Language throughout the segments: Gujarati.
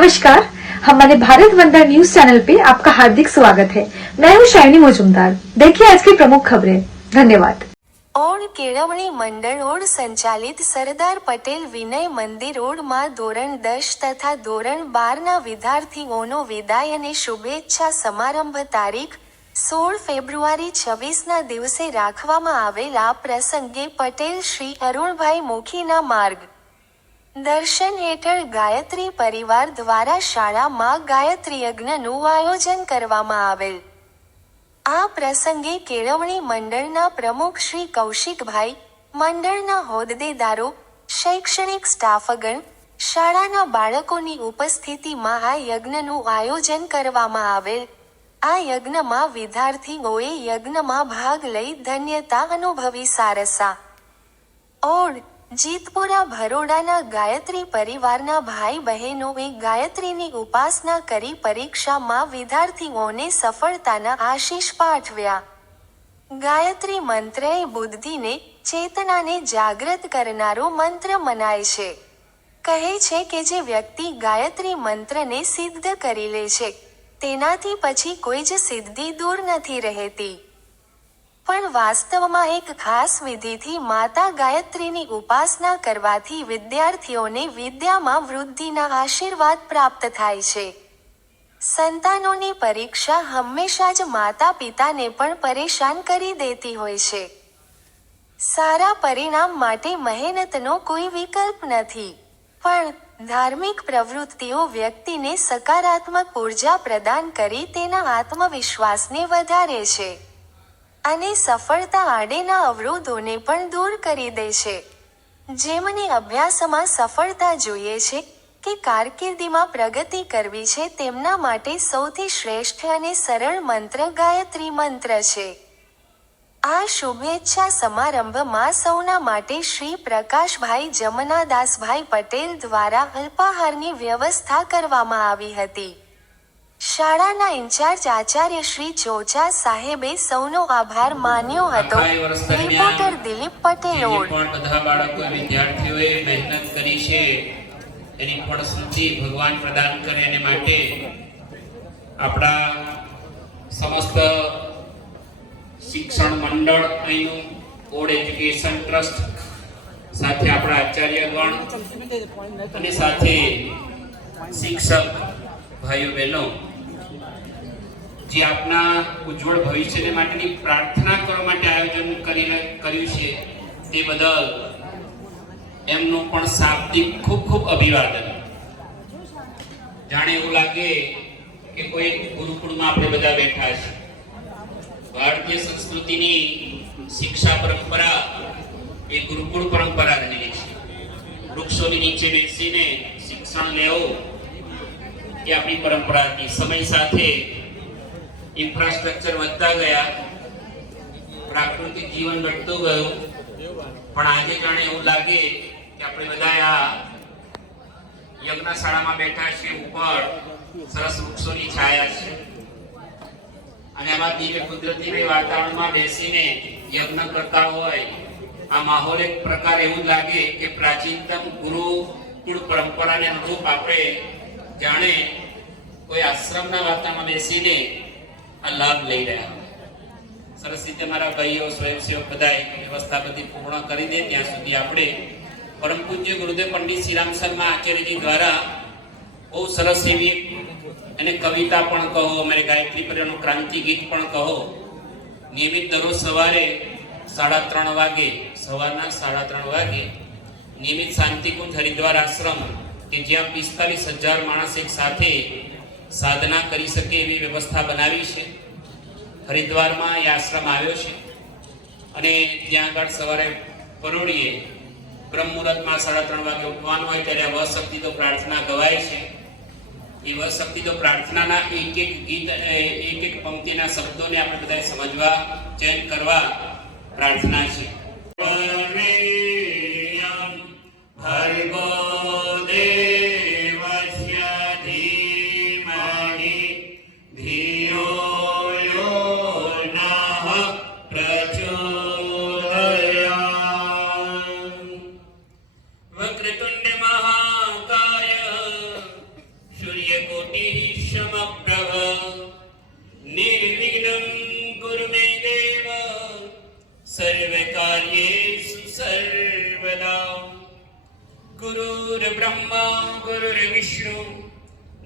नमस्कार, हमारे भारत वंदना न्यूज चैनल पे आपका हार्दिक स्वागत है। मैं हूँ शाइनी मुजुमदार। देखिए आज की प्रमुख खबरें। धन्यवाद। ઓડ કેળવણી મંડળ ઓડ સંચાલિત સરદાર પટેલ વિનય મંદિર ઓડમાં ધોરણ 10 તથા ધોરણ 12ના વિદ્યાર્થીઓનો વિદાય અને શુભેચ્છા સમારંભ તારીખ 16 ફેબ્રુઆરી 26ના દિવસે રાખવામાં આવેલ આ પ્રસંગે પટેલ શ્રી અરુણભાઈ મુખીના માર્ગ દર્શન હેઠળ ગાયત્રી પરિવાર દ્વારા શાળામાં ગાયત્રી યજ્ઞનું આયોજન કરવામાં આવેલ। આ પ્રસંગે કેળવણી મંડળના પ્રમુખ શ્રી કૌશિકભાઈ, મંડળના હોદ્દેદારો, શૈક્ષણિક સ્ટાફગણ, શાળાના બાળકોની ઉપસ્થિતિમાં આ યજ્ઞનું આયોજન કરવામાં આવેલ। આ યજ્ઞમાં વિદ્યાર્થીઓએ યજ્ઞમાં ભાગ લઈ ધન્યતા અનુભવી। સારસા ઓડ જીતપુરા ભરોડાના ગાયત્રી પરિવારના ભાઈ બહેનોએ ગાયત્રીની ઉપાસના કરી પરીક્ષામાં વિદ્યાર્થીઓને સફળતાના આશીષ પાઠવ્યા। ગાયત્રી મંત્ર એ બુદ્ધિને, ચેતનાને જાગૃત કરનારો મંત્ર મનાય છે। કહે છે કે જે વ્યક્તિ ગાયત્રી મંત્રને સિદ્ધ કરી લે છે તેનાથી પછી કોઈ જ સિદ્ધિ દૂર નથી રહેતી, પણ વાસ્તવમાં એક ખાસ વિધિથી માતા ગાયત્રીની ઉપાસના કરવાથી વિદ્યાર્થીઓને વિદ્યામાં વૃદ્ધિના આશીર્વાદ પ્રાપ્ત થાય છે। સંતાનોની પરીક્ષા હંમેશા જ માતા પિતાને પણ પરેશાન કરી દેતી હોય છે। સારા પરિણામ માટે મહેનતનો કોઈ વિકલ્પ નથી, પણ ધાર્મિક પ્રવૃત્તિઓ વ્યક્તિને સકારાત્મક ઉર્જા પ્રદાન કરી તેના આત્મવિશ્વાસને વધારે છે અને સફળતા આડેના અવરોધોને પણ દૂર કરી દે છે। જેમને અભ્યાસમાં સફળતા જોઈએ છે કે કારકિર્દીમાં પ્રગતિ કરવી છે તેમના માટે સૌથી શ્રેષ્ઠ અને સરળ મંત્ર ગાયત્રી મંત્ર છે। આ શુભેચ્છા સમારંભમાં સૌના માટે શ્રી પ્રકાશભાઈ જમનાદાસભાઈ પટેલ દ્વારા અલ્પાહારની વ્યવસ્થા કરવામાં આવી હતી। શાળાના ઇન્ચાર્જ આચાર્ય શ્રી ચોચા સાહેબે સૌનો આભાર માન્યો હતો। Reporter Dilip Patel odd. બધા બાળકો વિદ્યાર્થીઓએ મહેનત કરી છે એની ફળશ્રુતિ ભગવાન પ્રદાન કરે અને માટે આપણા સમસ્ત શિક્ષણ મંડળ અહીંનું ઓડ એજ્યુકેશન ટ્રસ્ટ સાથે આપણા આચાર્યગણ અને સાથે શિક્ષક ભાઈઓ બહેનો જે આપના ઉજ્જવળ ભવિષ્યને માટેની પ્રાર્થના કરવા માટે આયોજન કર્યું છે તે બદલ એમનું પણ શાબ્દિક ખૂબ ખૂબ અભિવાદન। જાણે એવું લાગે કે કોઈ ગુરુકુળમાં આપણે બધા બેઠા છે। ભારતીય સંસ્કૃતિની શિક્ષા પરંપરા એ ગુરુકુળ પરંપરા રહેલી છે। વૃક્ષોની નીચે બેસીને શિક્ષણ લેવું એ આપણી પરંપરા હતી। સમય સાથે ઇન્ફ્રાસ્ટ્રક્ચર વધતા ગયા, પ્રાકૃતિક જીવન વધતું ગયું, પણ આજે જાણે એવું લાગે કે આપણે બધા આ યજ્ઞશાળામાં બેઠા છીએ, ઉપર સરસ વૃક્ષોની છાયા છે અને આમાં દિવ્ય કુદરતી વાતાવરણમાં બેસીને યજ્ઞ કરતા હોય આ માહોલ એક પ્રકાર એવું લાગે કે પ્રાચીનતમ ગુરુકુળ પરંપરાને અનુરૂપ આપણે જાણે કોઈ આશ્રમના વાતાવરણમાં બેસીને આ લાભ લઈ રહ્યા હોય। સરસ રીતે મારા ભાઈઓ સ્વયંસેવક બધાએ વ્યવસ્થા બધી પૂર્ણ કરી દે ત્યાં સુધી આપણે પરમ પૂજ્ય ગુરુદેવ પંડિત શ્રીરામ શર્મા આચાર્યજી દ્વારા બહુ સરસ એવી એને કવિતા પણ કહો, અમારે ગાયત્રી પરિવારનું ક્રાંતિ ગીત પણ કહો, નિયમિત દરરોજ સવારે 3:30 વાગે, સવારના 3:30 વાગે નિયમિત શાંતિકુંજ હરિદ્વાર આશ્રમ કે જ્યાં 45,000 માણસ એક સાથે સાધના કરી શકે એવી વ્યવસ્થા બનાવી છે। હરિદ્વારમાં એ આશ્રમ આવ્યો છે અને ત્યાં આગળ સવારે પરોળીએ બ્રહ્મ મુહૂર્તમાં 3:30 વાગે ઉઠવાનું હોય ત્યારે વશક્તિ તો પ્રાર્થના ગવાય છે। એ વશક્તિ તો પ્રાર્થનાના એક એક ગીત, એક એક પંક્તિના શબ્દોને આપણે બધાએ સમજવા, ચેન કરવા પ્રાર્થના છે। કાર્યેષુ સર્વદા. ગુરુર્બ્રહ્મા ગુરુર્વિષ્ણુ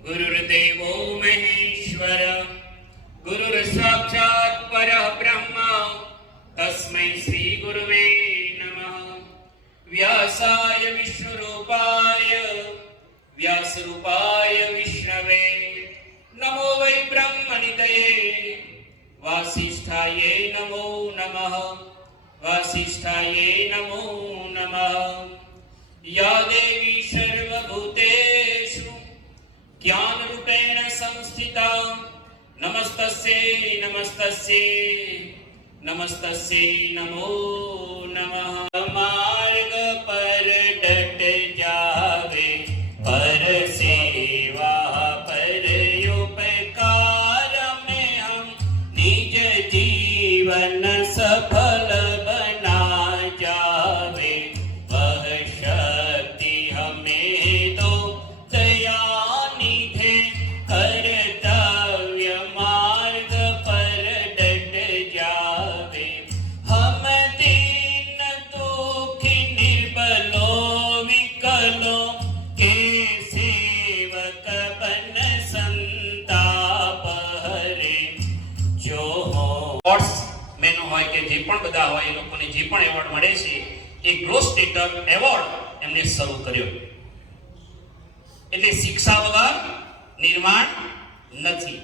ગુરુર્દેવો મહેશ્વર ગુરુર સાક્ષાત પરબ્રહ્મ તસ્મૈ શ્રી ગુરવે નમઃ. વ્યાસાય વિષ્ણુરૂપાય વ્યાસરૂપાય વિષ્ણવે નમો વૈ બ્રહ્મનિધયે વાસિષ્ઠાય નમો નમઃ વાસિષ્ઠાય નમો નમઃ. યા દેવી સર્વભૂતેષુ જ્ઞાનરૂપેણ સંસ્થિતા નમસ્તસ્યૈ નમસ્તસ્યૈ નમસ્તસ્યૈ નમો નમઃ. માર્ગ પર ડટ જાવે પર સેવા પર ઉપકાર में हम निज जीवन सफल बना जावे वह शक्ति हमें दो दया निधे कर्तव्य मार्ग पर डट जावे हम दीन दुखी निर्बलो विकलो के सेवक बन संताप हरे जो हो. સ્પોર્ટ્સ મેન હોય કે જે પણ બધા હોય એ લોકોને જે પણ એવોર્ડ મળે છે એ ગ્રો સ્ટેટસ એવોર્ડ એમને શરૂ કર્યો. એટલે શિક્ષા વગર નિર્માણ નથી.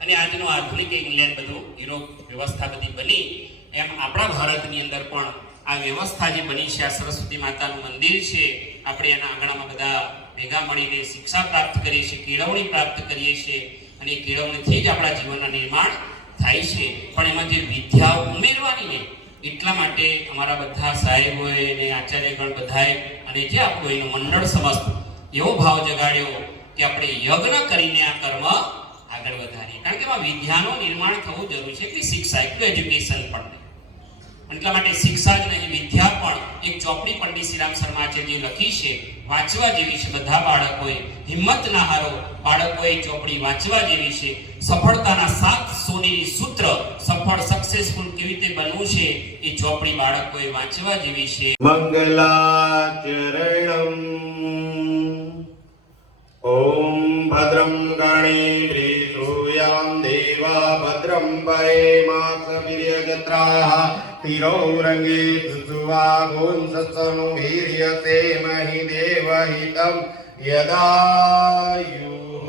અને આજનો આધુનિક ઇંગ્લેન્ડ બધું યુરોપ વ્યવસ્થા બધી બની એમ આપણા ભારતની અંદર પણ આ વ્યવસ્થા જે બની છે, આ સરસ્વતી માતાનું મંદિર છે, આપણે એના આંગણામાં બધા ભેગા મળીને શિક્ષા પ્રાપ્ત કરીએ છીએ, કેળવણી પ્રાપ્ત કરીએ છીએ અને એ કેળવણીથી જ આપણા જીવનના નિર્માણ થાય છે. પણ એમાં જે વિદ્યા ઉમેરવાની ને એટલા માટે અમારા બધા સાહેબોએ અને આચાર્યગણ બધાએ અને જે આપણું એનું મંડળ સમસ્ત એવો ભાવ જગાડ્યો કે આપણે યજ્ઞ કરીને આ કર્મ આગળ વધારીએ. કારણ કે એમાં વિદ્યાનું નિર્માણ થવું જરૂરી છે. એટલી શિક્ષા, એટલું એજ્યુકેશન પણ નહીં. એટલા માટે શિક્ષા જ નહીં, વિદ્યા પણ એક ચોપડી પંડિત શ્રીરામ શર્મા આચાર્યજીએ લખી છે, વાંચવા જેવી છે. બધા બાળકોએ હિંમત ના હારો, બાળકોએ ચોપડી વાંચવા જેવી છે. સફળતાના 7 સોનેરી સૂત્ર, સફળ સક્સેસફુલ કેવી રીતે બનવું છે એ ચોપડી બાળકોએ વાંચવા જેવી છે. મંગલાચરણમ ઓમ ભદ્રમ ગણેન્દ્રે શ્રૂયામ દેવા ભદ્રમ પરેમાસવિર્યજત્રાઃ તિરૌરંગે સુસુવાગોંસસનો વીર્યતે મહિ દેવહિતમ યદાયુઃ.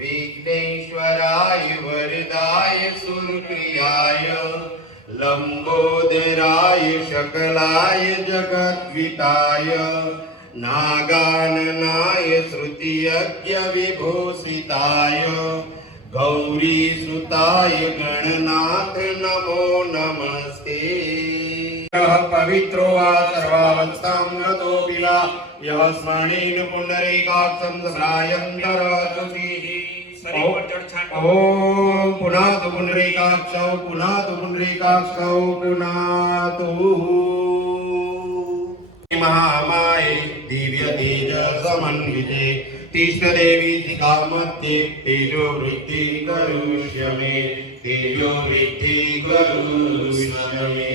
વિઘ્નેશ્વરાય વરદાય સુરપ્રિયાય લંબોદરાય શકલાય જગદ્વિતાય નાગાનનાય શ્રુતિયજ્ઞ વિભૂષિતાય ગૌરીસુતાય ગણનાથ નમો નમસ્તે. પવિત્રો વા સર્વાવસ્થાં ગતો પિલા યહ સ્મરેણ પુંડરીકાક્ષં સદાયંતરતુતિઃ. ઓમ પુનાતુ પુંડરીકાક્ષૌ પુનાતુ પુંડરીકાક્ષૌ પુનાતુ. મહામાયે દિવ્ય તેજ સમન્વિતે તિષ્ઠ દેવી શિખા મધ્યે તેજો વૃદ્ધિ કરુષ્યમે તેજો વૃદ્ધિ કરુષ્યમે.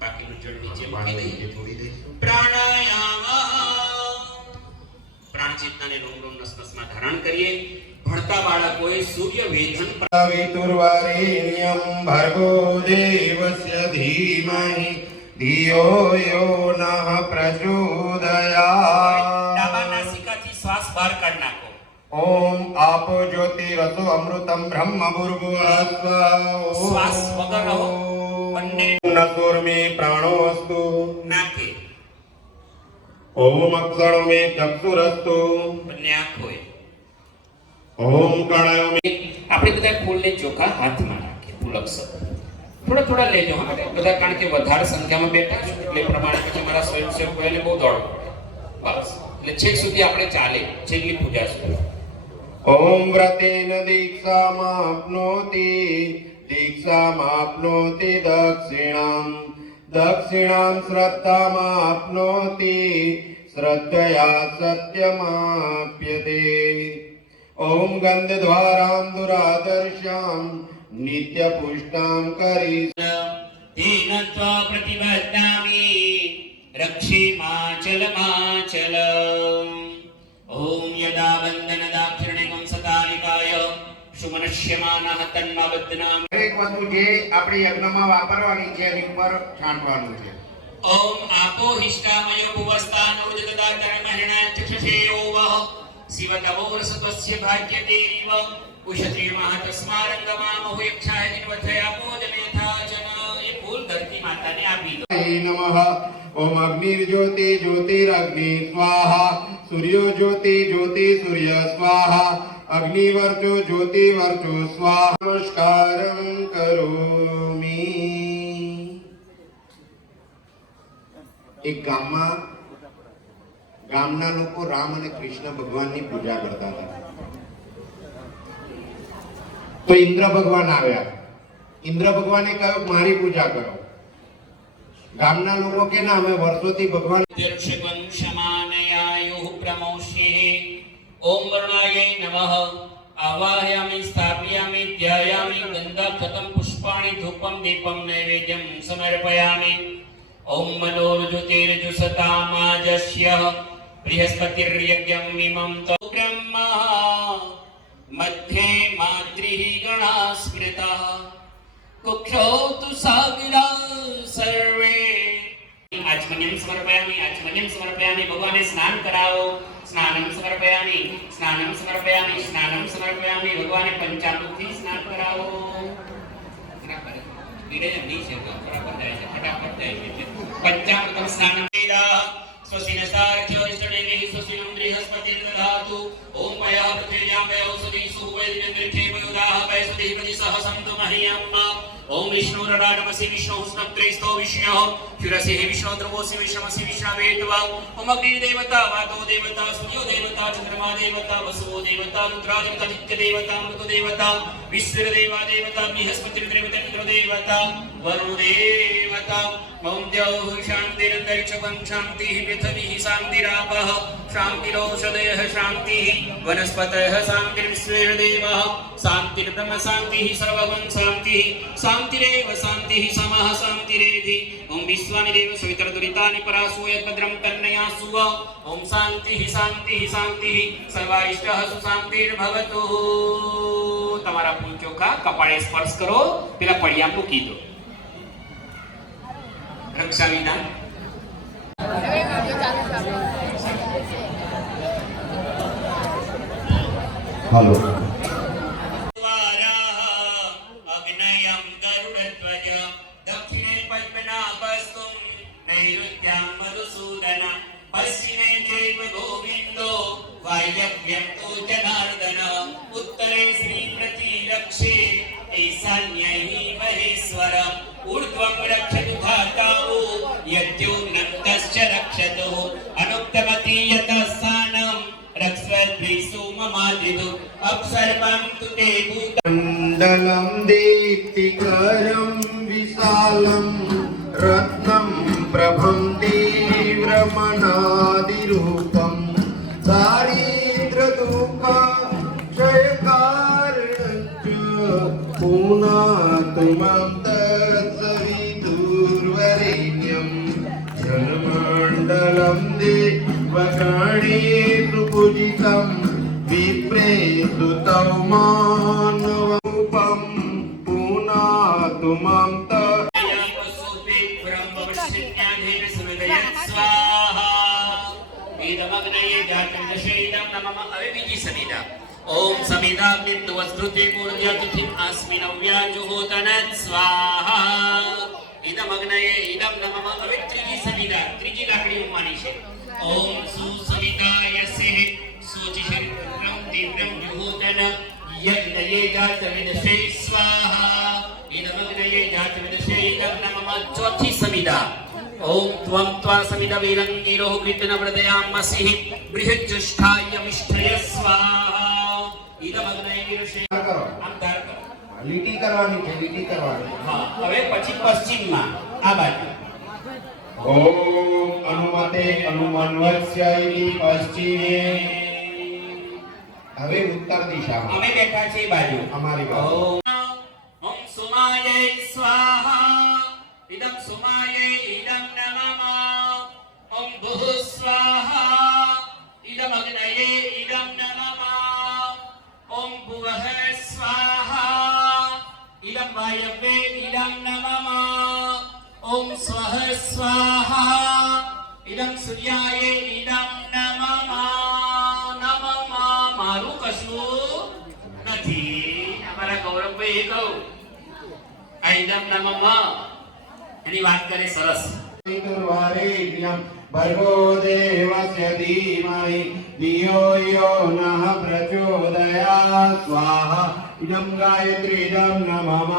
બાકીનું જળ નીચે મૂકી દઈએ. પ્રાણાયામ, પ્રાણ ચેતનાને રોમ રોમ નસ નસમાં ધારણ કરીએ. ભણતા બાળકોએ સૂર્ય વેધન વિતુર્વરેણ્યં ભર્ગો દેવસ્ય ધીમહિ ધિયો યો નઃ પ્રચોદયાત. ડાબા નાસિકાથી શ્વાસ બહાર કાઢ નાખો. ઓમ આપો જ્યોતિરસો અમૃતમ બ્રહ્મ ભૂર્ભુવઃ શ્વાસ વગર રહો. બંને નસુર્મે પ્રાણો અસ્તુ. નાકે, ઓમ અક્ષરો મે ચક્ષુરસ્તુ. બંને આંખોએ. ઓમ કણયો મે. આપણે બધા ફૂલને ચોખા હાથમાં રાખીએ. ફૂલ અક્ષર થોડા થોડા લેજો. હા બધા, કારણ કે વધારે સંખ્યામાં બેઠા છો એટલે પ્રમાણે પછી મારા સ્વયંસેવકો એટલે બહુ દોડવું પડે. બસ એટલે છેક સુધી આપણે ચાલે, છેલ્લી પૂજા સુધી. ઓમ વ્રતેન દીક્ષામાપ્નોતિ દીક્ષામાપ્નોતિ દક્ષિણામ દક્ષિણામ શ્રદ્ધામાપ્નોતિ શ્રદ્ધયા સત્યમાપ્યતે. ઓમ ગંધદ્વારામ દુરાદર્શામ નિત્ય પુષ્ટામ કરીશ. તેન ત્વા પ્રતિબદ્ધામિ રક્ષેમાચલમાચલ. ઓમ યદા બંધન દાક્ષિણ્યમ સતાનિકાય સુમનશ્યમાનઃ તન્મબદ્ધનામિ. દરેક વસ્તુ જે આપણી યજ્ઞમાં વાપરવાની છે એની ઉપર છાંટવાનું છે. ઓમ આપો હિષ્ટામય ભુવસ્તાન ઉદગતા કર્મહિણા ચક્ષસે ઓવઃ શિવતમોરસત્વસ્ય ભાગ્યતેરિવ ઉષત્રિમઃ તસ્મારંગમામહુ યક્ષાય દિનવથયાપોદમેથાચન. એ ફૂલ ધરતી માતાને આપી દો. નમઃ. ઓમ અગ્નિર્જ્યોતિ જ્યોતિરગ્નિ સ્વાહા. સૂર્યો જ્યોતિ જ્યોતિ સૂર્ય સ્વાહા. અગ્નિવર્ચો જ્યોતિ વર્ચો સ્વાહા. નમસ્કારં કરોમિ. એક ગામના લોકો રામ અને કૃષ્ણ ભગવાનની પૂજા કરતા હતા. તો ઇન્દ્ર ભગવાન આવ્યા. ઇન્દ્ર ભગવાને કહ્યું મારી પૂજા કરો. ગામના લોકો કે ના, અમે વર્ષોથી ભગવાન. દીર્ઘવંશમાનયાયુઃ પ્રમોષ્યે. ઓમ વરુણાય નમઃ. આવાહયામિ સ્થાપયામિ ધ્યાયામિ ગંધાક્ષતં પુષ્પાણિ ધૂપં દીપં નૈવેદ્યં સમર્પયામિ. ઓમ મનોર્જુતિર્જુસતામાજસ્ય બૃહસ્પતિર્યજ્ઞમ ઇમં તો બ્રહ્મા મધ્યે માત્રિઃ ગણા સ્મૃતઃ કુક્ષો તુ સાગરા સર્વે. આચમન્યં સમર્પયામિ આચમન્યં સમર્પયામિ. ભગવાને સ્નાન કરાવો. સ્નાનં સમર્પયામિ સ્નાનં સમર્પયામિ સ્નાનં સમર્પયામિ. ભગવાને પંચામૃતથી સ્નાન કરાવો. પંચામૃતમ સ્નાનમ વેદા સ્વસ્તિ નસ્તાર્ક્યો ઇષ્ટદેવી સ્વસ્તિનો બૃહસ્પતિર્દધાતુ. ઓમ મયા પૃથ્વીજાં વયોસુધી સુવૈદિન્દ્રચેવયુધાઃ વૈસુધી પ્રતિસહ સંતુ મહ્યમ. ઓમ વિષ્ણુરરાડમસि વિષ્ણુઃ સ્નપ્ત્રૈસ્તો વિષ્ણુઃ ક્ષુરસિંહ વિષ્ણુ ધ્રુવોસि વિષ્ણમસि વિષ્ણવેત્વા. ઓમ અગ્નિદેવતા વાતો દેવતા સૂર્યો દેવતા ચંદ્રમા દેવતા વસુઓ દેવતા રુદ્રાદેવતા નિત્ય દેવતા મૃત દેવતા વિશ્વદેવા દેવતા બૃહસ્પતિર્દેવતા ઇન્દ્ર દેવતા વરુણ દેવતા. ઓમ દ્યૌઃ શાંતિરંતરિક્ષં શાંતિઃ પૃથ્વીઃ શાંતિરાપઃ શાંતિરોષધયઃ શાંતિઃ વનસ્પતયઃ શાંતિર્વિશ્વેર્દેવાઃ શાંતિર્બ્રહ્મ શાંતિઃ સર્વગુણ શાંતિઃ શાંતિરેવ શાંતિઃ સમઃ શાંતિરેધિ. ઓમ વિશ્વાનિ દેવ સવિતરદુરિતાનિ પરાસુ યદ્ભદ્રં તન્નયાસુ. ઓમ શાંતિઃ શાંતિઃ શાંતિઃ સર્વારિષ્ટઃ સુશાંતિર્ભવતુ. તમારા ફૂલ ચોખા કપાળે સ્પર્શ કરો, પેલા પડિયા મૂકી દો. રક્ષા વિધાન. હાલો. અગ્નયં ગરુડધ્વજ દક્ષિણે પદ્મનાભસ્તું નૈઋત્યં મધુસૂદન પશ્ચિમે ચૈવ ગોવિંદો વાયવ્યં તો જનાર્દન ઉત્તરે શ્રી પ્રતિરક્ષે ઈશાન્યૈ મહેશ્વર ઊર્ધ્વં રક્ષતુ ધાતાઓ યદ્યોગ્नं તસ્ચ રક્ષતો અનુક્તમતિ યતઃ સ્થાનં રક્ષદ્વિષુ મમાદિદુ અક્ષર્વં તુ તે ભૂત. મંડલમ દીપ્તિકરમ વિશાલમ રત્નમ પ્રભમ તીવ્રમનાદિરૂપમ દારિદ્ર્યદુઃખ ક્ષયકારણંચ પૂનાતુમં તત્સવિતુર્વરેણ્યં જનમંડલમ દેવગણેષુ પૂજિતં વિપ્રેષુ તૌ માનવરૂપં પૂનાતુમં ओम समिधा बिंदु वस्तुते मूर्ध्यातिथिं अस्मिनव्या जुहोतनत् स्वाहा. इदमग्नये इदं नमः. હવે ત્રીજી સમિધા, ત્રીજી લાકડી ઉમાની છે. ઓમ સુસમિતાયસે સુચિષિરં તીવ્રં જુહોતન યજ્ઞયે જાતવિદશે સ્વાહા. ઇદમગ્નયે જાતવિદશે ઇદં નમઃ. ચોથી સમિધા. ओम त्वं त्वा समिधा वीरंगिरो कृतन व्रतयामसिः बृहज्जुष्ठायमिष्ठय स्वाहा. ઇદમગ્નયે વિરશે. આમ ધાર કરો. લીટી કરવાની છે, લીટી કરવાની. હા, હવે પછી પશ્ચિમમાં આ બાજુ. ઓમ અનુમતે અનુમન્વસ્યૈ પશ્ચિમે. હવે ઉત્તર દિશામાં અમે બેઠા છીએ બાજુ. અમારી બાજુ. स्वाहा इदं सुमाये इदं नमः ॐ भुः स्वाहा इदं अग्नये इदं नमः ॐ भुवः स्वाहा इदं वायवे इदं नमः ॐ स्वः स्वाहा इदं सूर्याय इदं नमः नमः मारू कशुं નથી અમારા ગૌરવભાઈ કહું આ ઇદમ નમઃ એની વાત કરે સરસ તુર્વારેણ્યં ભર્ગો દેવસ્ય ધીમહિ ધિયો યો નઃ પ્રચોદયાત્ સ્વાહા ઇદં ગાયત્રી ઇદં નમઃ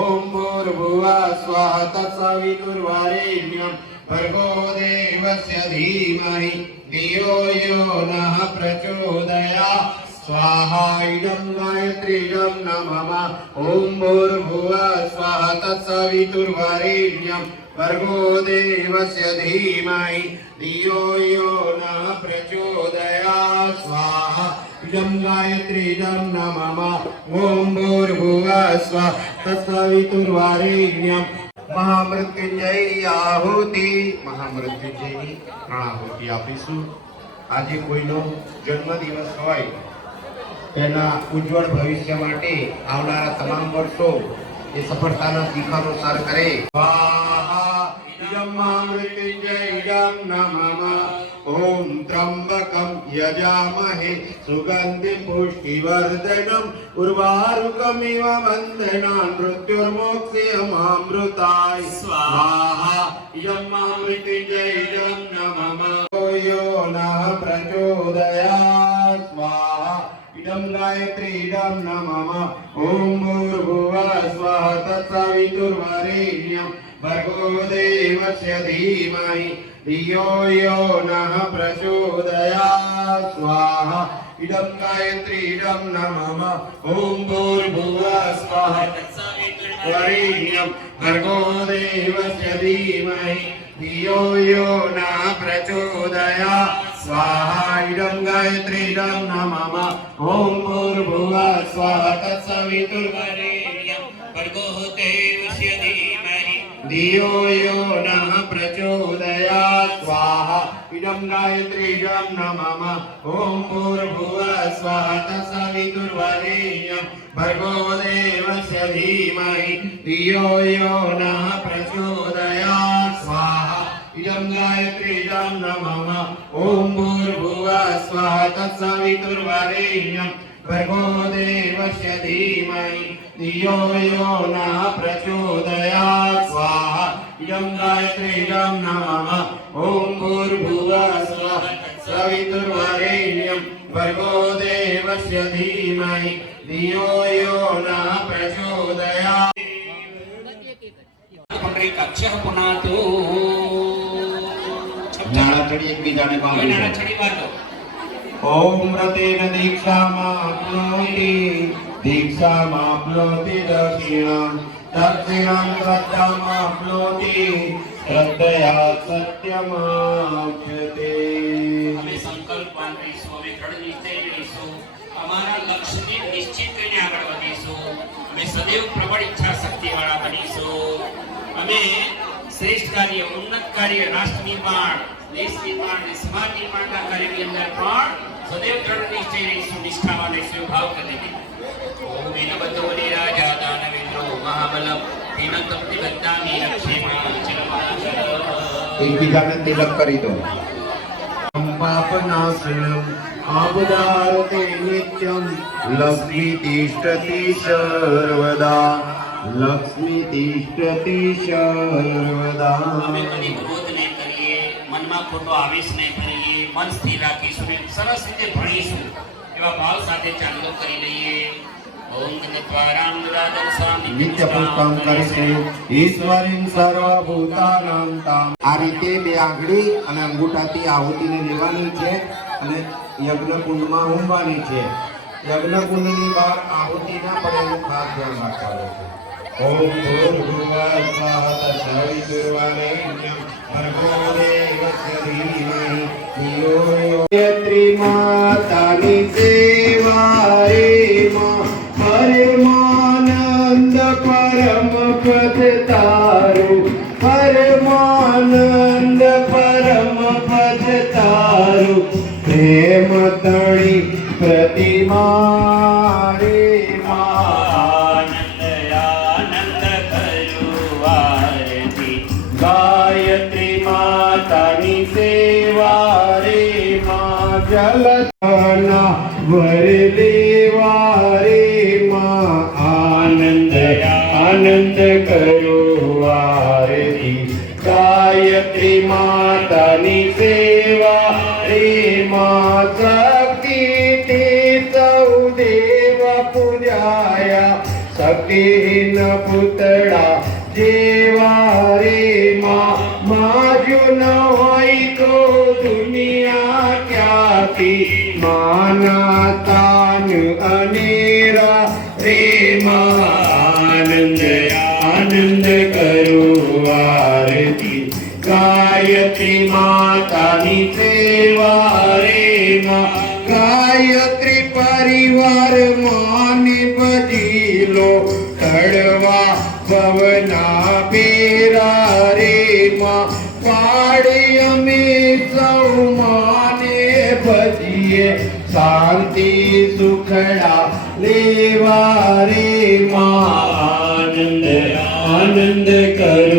ઓમ ભૂર્ભુવઃ સ્વઃ તત્સવિતુર્વરેણ્યં ભર્ગો દેવસ્ય ધીમહિ ધિયો યો નઃ પ્રચોદયાત્ स्वाहा इदं गायत्री इदं नमः ओम भूर्भुवः स्वः तत्सवितुर्वरेण्यं भर्गो देवस्य धीमहि धियो यो नः प्रचोदयात् स्वाहा इदं गायत्री इदं नमः ओम भूर्भुवः स्वः तत्सवितुर्वरेण्यं महामृत्युंजय आहुति महामृत्युंजयની આહુતિ આપીશું. આજે કોઈનો જન્મદિવસ હોય તેના ઉજ્જવળ ભવિષ્ય માટે આવનારા તમામ વર્ષો એ સફળતાના શિખરો સર કરે. સ્વાહા ઇદં મહામૃત્યુંજય ઇદં નમઃ ઓમ ત્રંબકં યજામહે સુગંધિં પુષ્ટિવર્ધનં ઉર્વારુકમિવ બંધનાન મૃત્યુર્મોક્ષયમામૃતાય. સ્વાહા ઇદં મહામૃત્યુંજય ઇદં નમઃ યો નઃ પ્રચોદયાત્. સ્વાહા इदं गायत्री इदं नमः ओम भूर्भुवः स्वः तत्सवितुर्वरेण्यं भर्गो देवस्य धीमहि धियो यो नः प्रचोदयात्. स्वाहा इदं गायत्री इदं नमः ओम भूर्भुवः स्वः तत्सवितुर्वरेण्यं भर्गो देवस्य धीमहि धियो यो नः प्रचोदयात्. स्वाहा इदं गायत्री इदं नमः ओम भूर्भुवः स्वः तत्सवितुर्वरेण्यं भर्गो देवस्य धीमहि धियो यो नः प्रचोदयात्. स्वाहा इदं गायत्री इदं नमः ओम भूर्भुवः स्वः तत्सवितुर्वरेण्यं भर्गो देवस्य धीमहि धियो यो नः प्रचोदयात्. स्वाहा इदं गायत्री इदं नमः ओम भूर्भुवः स्वः तत्सवितुर्वरेण्यं भर्गो देवस्य धीमहि धियो यो नः प्रचोदयात्. स्वाहा इदं गायत्री इदं नमः ओम भूर्भुवः स्वः तत्सवितुर्वरेण्यं भर्गो देवस्य धीमहि धियो यो नः प्रचोदयात्. પકડી કક્ષ પુનાતો નાણા ચડી એકબીજાને કોઈ નાના છડી વાતો ओम रतेन दीक्षामाप्नोति दीक्षामाप्नोति दक्षिणां दक्षिणां श्रद्धामाप्नोति श्रद्धया सत्यमाप्यते. અમે સંકલ્પ બાંધીશું, અમે દ્રઢ નિશ્ચય લઈશું, અમારા લક્ષ્યને નિશ્ચિત કરીને આગળ વધીશું, અમે સદૈવ પ્રબળ ઈચ્છા શક્તિ વાળા બનીશું, અમે શ્રેષ્ઠ કાર્ય, ઉન્નત કાર્ય, રાષ્ટ્ર નિર્માણ, દેશ નિર્માણ અને સમાજ નિર્માણના કાર્યની અંદર પણ સદૈવ દ્રઢ નિશ્ચય રહીશું, નિષ્ઠાવાન રહીશું, ભાવ કરી ઓમ એન બધોને રાજા દાનવેન્દ્રો મહાબલમ હિનંતમ બદ્ધામી લક્ષ્મીમાં ચલમાચલ. એકબીજાને તિલક કરી દો. પાપનાશનમ આબુદારતે નિત્યમ લક્ષ્મી તિષ્ઠતિ સર્વદા લક્ષ્મી તિષ્ઠતિ સર્વદા. અમે કદી ક્રોધ નહીં કરીએ, મનમાં ખોટો આવેશ નહીં કરીએ, મન સ્થિર રાખીશું, સરસ રીતે ભણીશું, એવા ભાવ સાથે ચાલુ કરી લઈએ. ઓમ ગણત્વારામ દુરાદમ સ્વામી નિત્ય પુષ્પમ કરીશે ઈશ્વરીં સર્વભૂતાનાં તામ. આ રીતે બે આંગળી અને અંગૂઠાથી આહુતિને લેવાની છે અને યજ્ઞ કુંડમાં હોમવાની છે. યજ્ઞ કુંડની બહાર આહુતિ ના પડે એનું ખાસ ધ્યાન રાખવાનું છે. ઓમ ભૂર્ભુવઃ સ્વઃ તત્સવિતુર્વરેણ્યં ભર્ગો દેવસ્ય ધીમહિ ધિયો યો. ગાયત્રી માતાની સેવા રે માં પરમાનંદ પરમ ગાયત્રી માતાની સેવા રે માં જલના વર દેવા રે માં આનંદ આનંદ કરો આરતી ગાયત્રી માતાની સેવા રે માં શક્તિ તે સૌ દેવ પૂજાયા શક્તિહીન પુતળા જેવા રે માં જો ન હોય તો દુનિયા ક્યાંથી માના તાન અનેરા રે માં આનંદ કરો આરતી ગાયત્રી માતાની સેવા રે માં ગાયત્રી પરિવાર માને ભજી લો તળવા પવના પેરા રે માં પાડે અમે સૌ માને ભજીએ શાંતિ સુખડા લેવા રે માં આનંદ આનંદ કર